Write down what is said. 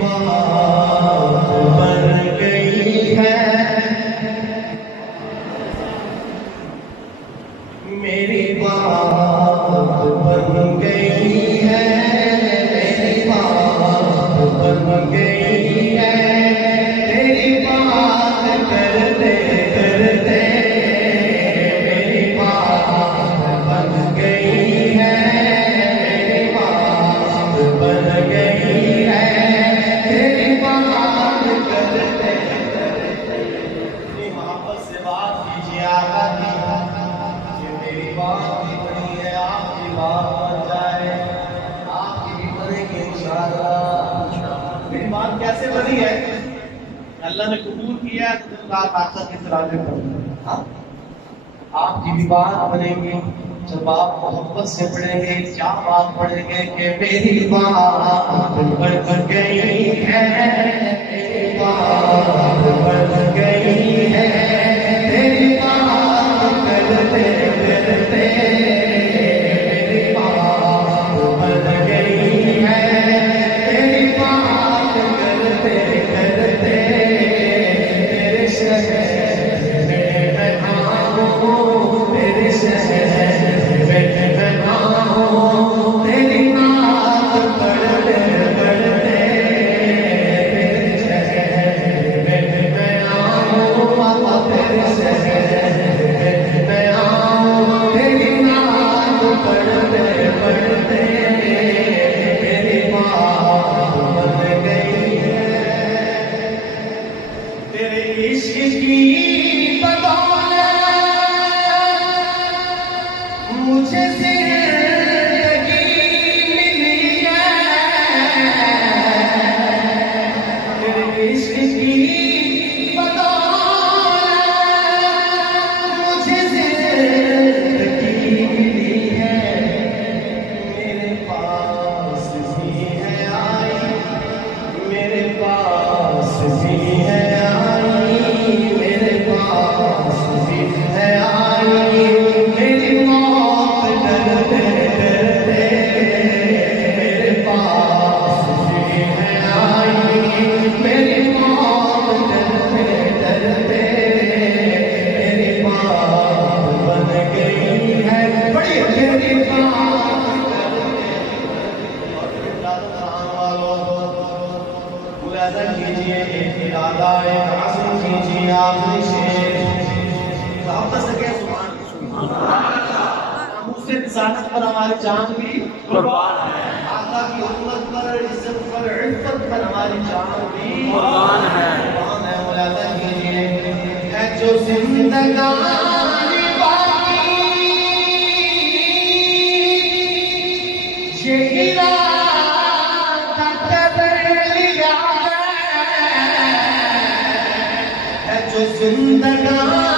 बात बन गई है, मेरी बात बन गई है, मेरी बात बन गई है, तेरी बात करते करते मेरी बात बन गई है, मेरी बात बन गई है, तेरी बात करते मोहब्बत से बात कीजिए आका की, मेरी बात भी बनी है, आपकी बात बन जाए, आपकी भी बनेगी इंशाअल्लाह। मेरी बात कैसे बनी है? अल्लाह ने कबूल किया है तो रात आखिर के तराजे पर आपकी भी बात बनेगी। जब आप मोहब्बत से पढ़ेंगे, क्या बात पढ़ेंगे कि मेरी बात बन गई है, मेरी बात बन गई है, तेरी बात करते करते मेरी बात बन गई है, तेरी बात करते करते तेरे शहर में मैं आऊं, तेरे शहर में मैं आऊं, तेरी नात पढ़ते पढ़ते तेरे शहर में मैं आऊं, तेरे शहर में मैं आऊं, तेरी नात पढ़ते पढ़ते मेरी बात बन गई है, तेरे इश्क की बदौलत मुझे जिंदगी मिली है, तेरे इश्क की बदौलत मुझे जिंदगी मिली है, मेरे पास भी है आई, मेरे पास भी है आई, मेरे पास भी है आई, मेरी मौत डरते डरते मेरे पास भी है आई, मेरी मौत डरते डरते मेरी बात बन गई है, बड़ी मेरी बात मुलाज़ा कीजिए, एक इरादा एक आज़म कीजिए, आखिरी शेर वापस सके सुभान अल्लाह। मुझसे रिसालत पर हमारी जान भी कुर्बान है, आका की उम्मत पर इज्जत पर इफ़्फ़त पर हमारी जान भी कुर्बान है। मुलाज़ा कीजिए, है जो जिंदगानी बाकी ये इरादा कर लिया है जो जिंदगानी